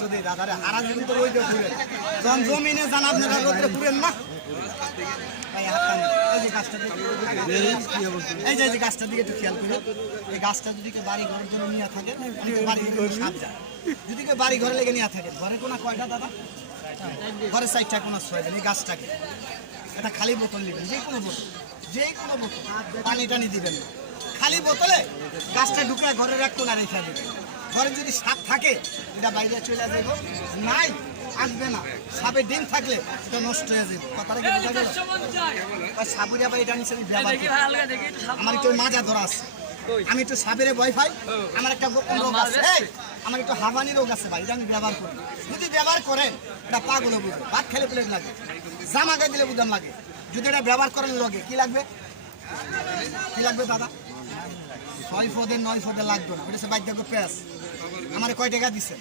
কষ্ট দিই দাদারে হারা জীবন তো রইতে ঘুরেন যখন জমিনে যান আপনারা রোদ্রে ঘুরেন না। এই যে গাছটার দিকে একটু খেয়াল এই গাছটা যদি কেউ বাড়ি ঘরের জন্য নিয়ে থাকে বাড়ি সাপ যায়। যদি কেউ বাড়ি ঘরে লেগে নিয়ে থাকে ঘরে কোনো কয়টা দাদা? ঘরে সাইডটা কোনো ছয় এই গাছটাকে। এটা খালি বোতল নেবেন যে কোনো বোতল যে কোনো বোতল। পানি টানি দিবেন খালি বোতলে গাছটা ঢুকে ঘরের এক কোনা রেখে দেবেন। ঘরে যদি সাপ থাকে এটা বাইরে চলে যাবে নাই আসবে না। সাপের ডিম থাকলে এটা নষ্ট হয়ে যাবে। কথাটা কি বোঝা গেল? আর সাপুরিয়া বাড়ি এটা নিচে আমি ব্যবহার করি। আমার একটু মাজা ধরা আছে। আমি একটু সাবেরে ভয় পাই। আমার একটা রোগ আছে। আমার একটু হাবানি রোগ আছে ভাই এটা আমি ব্যবহার করি। যদি ব্যবহার করেন এটা পাগলে বুঝবে। ভাত খেলে প্লেট লাগে। জামা গায়ে দিলে বুঝাম লাগে। যদি এটা ব্যবহার করেন লগে কি লাগবে? কি লাগবে দাদা? ছয় নয় লাগবে না। ওটা আমার কয় টাকা দিছে?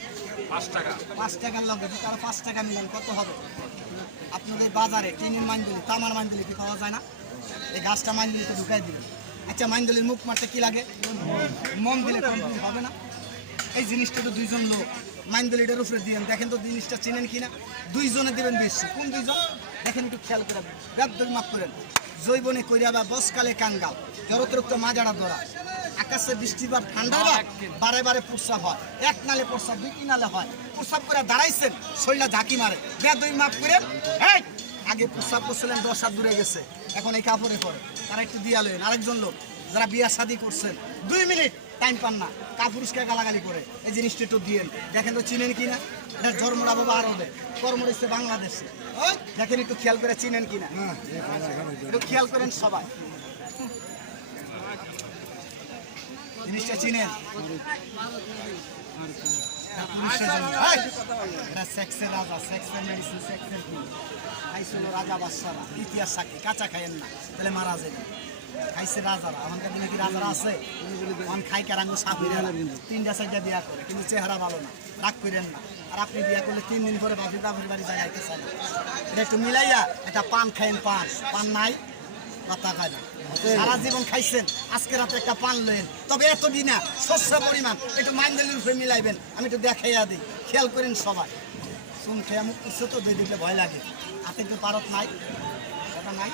পাঁচ টাকা। পাঁচ টাকার লগে তারা পাঁচ টাকা মিলান কত হবে? আপনাদের বাজারে টিনের তামার কি পাওয়া যায় না? এই গাছটা ঢুকাই দিবেন আচ্ছা মাইন্ডলির মুখ মারতে কি লাগে? মন দিলে কমপ্লিট হবে না। এই জিনিসটা তো দুইজন লোক। মাইন্ডলিটার উপরে দিবেন দেখেন তো জিনিসটা চিনেন কিনা? দুইজনে দিবেন বেশি। কোন দুইজন? দেখেন একটু খেয়াল করে। ব্যাপদক মাপ করেন। জৈবনে কইরা বা বসকালে কাঙ্গাল। জরতরক্ত মাজাড়া ধরা আকাশে বৃষ্টি বা ঠান্ডা বা বারে বারে প্রস্রাব হয়। এক নালে প্রস্রাব, দুই তিন নালে হয়। প্রস্রাব করে দাঁড়াইছেন শৈলা ঝাঁকি মারে। বে দুই মাপ করে হ্যাঁ আগে প্রস্রাব করছিলেন, দশ হাত দূরে গেছে। এখন এই কাপড়ে পরে। তারা একটু দিয়া লইন আরেকজন লোক, যারা বিয়া শাদি করছেন, দুই মিনিট টাইম পান না। কাপুরুষকে গালাগালি করে। এই জিনিসটা একটু দিয়েন দেখেন তো চিনেন কিনা এটা জন্মরা বাবা আরবে। কর্ম দিচ্ছে বাংলাদেশে। দেখেন একটু খেয়াল করে চিনেন কিনা একটু খেয়াল করেন সবাই। জিনিসটা চিনেন? রাজা কি? বাদশারা। ইতিহাস সাক্ষী কাঁচা খাইয়েন না তাহলে মারা যাবে খাইছে রাজারা। আমাদের দিনে কি রাজারা আছে? অন খাই কারাঙ্গ সাপিরা তিনটা, চারটা বিয়া করে। কিন্তু চেহারা ভালো না। রাগ করেন না। আর আপনি বিয়া করলে তিন দিন পরে বাপি বাপের বাড়ি যায় আইতে চাই এটা একটু মিলাইয়া একটা পান খাইন পান। পান নাই, পাতা খাই সারা জীবন খাইছেন। আজকে রাতে একটা পান লইন তবে এত দিনা শস্য পরিমাণ। একটু মাইন্ডেলের উপরে মিলাইবেন। আমি একটু দেখাইয়া দিই। খেয়াল করেন সবাই। শুন খেয়া মুখ করছে তো দুই দিকে ভয় লাগে। হাতে তো পারত নাই। কথা নাই।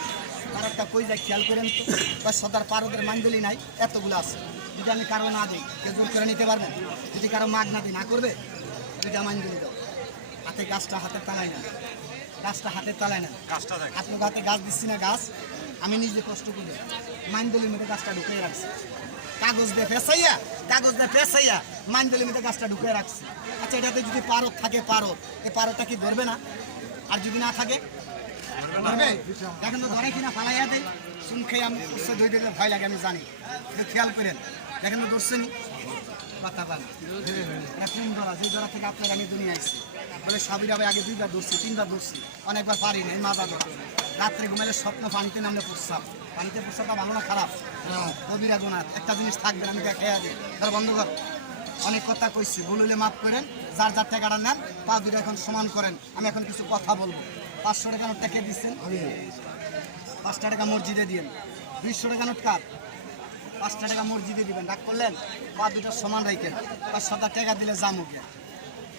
পারতটা কই যায় খেয়াল করেন তো বা সদার পারদের মাইন্ডেলি নাই এতগুলো আছে। যদি আমি কারও না দিই কেউ জোর করে নিতে পারবেন? যদি কারও মাগ না দিই না করবে? দুইটা মাইন্ডেলি দাও। হাতে গাছটা হাতে তালাই না গাছটা হাতে তালাই না গাছটা আপনার হাতে গাছ দিচ্ছি না গাছ। আমি নিজে কষ্ট করি মাইন্দলির মধ্যে গাছটা ঢুকিয়ে রাখছি। কাগজ দিয়ে ফেসাইয়া কাগজ দিয়ে ফেসাইয়া মাইন্দলির মধ্যে গাছটা ঢুকিয়ে রাখছি। আচ্ছা এটাতে যদি পারত থাকে পারত এই পারতটা কি ধরবে না? আর যদি না থাকে দেখেন তো ধরে কিনা ফালাইয়া দেয় শুন খেয়ে আমি উৎসে ধরে দিলে ভয় লাগে আমি জানি। খেয়াল করেন দেখেন তো ধরছে নি পাতা পান। এটা কোন ধরা যে ধরা থেকে আপনার আমি দুনিয়া আসছি বলে আগে দুইবার ধরছি তিনবার ধরছি অনেকবার পারি রাত্রে ঘুমালে স্বপ্ন পানিতে নামলে প্রস্রাব পানিতে প্রস্রাবটা ভালো না খারাপ? কবিরা গোনা একটা জিনিস থাকবে আমি দেখাইয়া দিই তার বন্ধ কর। অনেক কথা কইছি ভুল হলে মাফ করেন। যার যার টাকাটা নেন পা দুটো এখন সমান করেন। আমি এখন কিছু কথা বলব। পাঁচশো টাকা নোট টাকা দিচ্ছেন পাঁচটা টাকা মসজিদে দিয়েন। দুইশো টাকা নোট কার? পাঁচটা টাকা মসজিদে দিবেন। ডাক করলেন? পা দুটো সমান রাখেন পাঁচশো টাকা দিলে জামুকে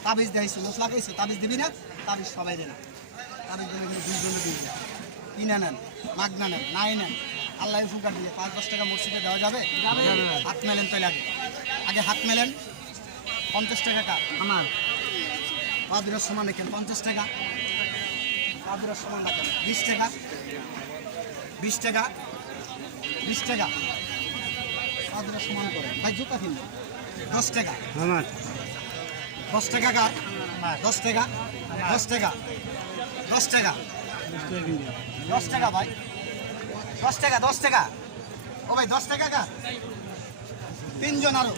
তাবিজ দেখাইছো লোক লাগাইছো তাবিজ দিবি না? তাবিজ সবাই দেনা তাবিজ দিলে কিন্তু দুইজনে দিবি কিনে নেন মাগনা নেন নাই নেন। আল্লাহ ফুকার দিলে পাঁচ দশ টাকা মসজিদে দেওয়া যাবে? হাত মেলেন তাই লাগে আগে হাত মেলেন। পঞ্চাশ টাকা কার আমার। পা দুটোর সমান রেখেন। পঞ্চাশ টাকা। পা দুটোর সমান রাখেন। বিশ টাকা। বিশ টাকা। বিশ টাকা। পা দুটোর সমান করেন ভাই জুতা কিনবেন দশ টাকা। আমার। দশ টাকা কার দশ টাকা। দশ টাকা। দশ টাকা। দশ টাকা ভাই। দশ টাকা দশ টাকা। ও ভাই দশ টাকা কা? তিনজন আরও।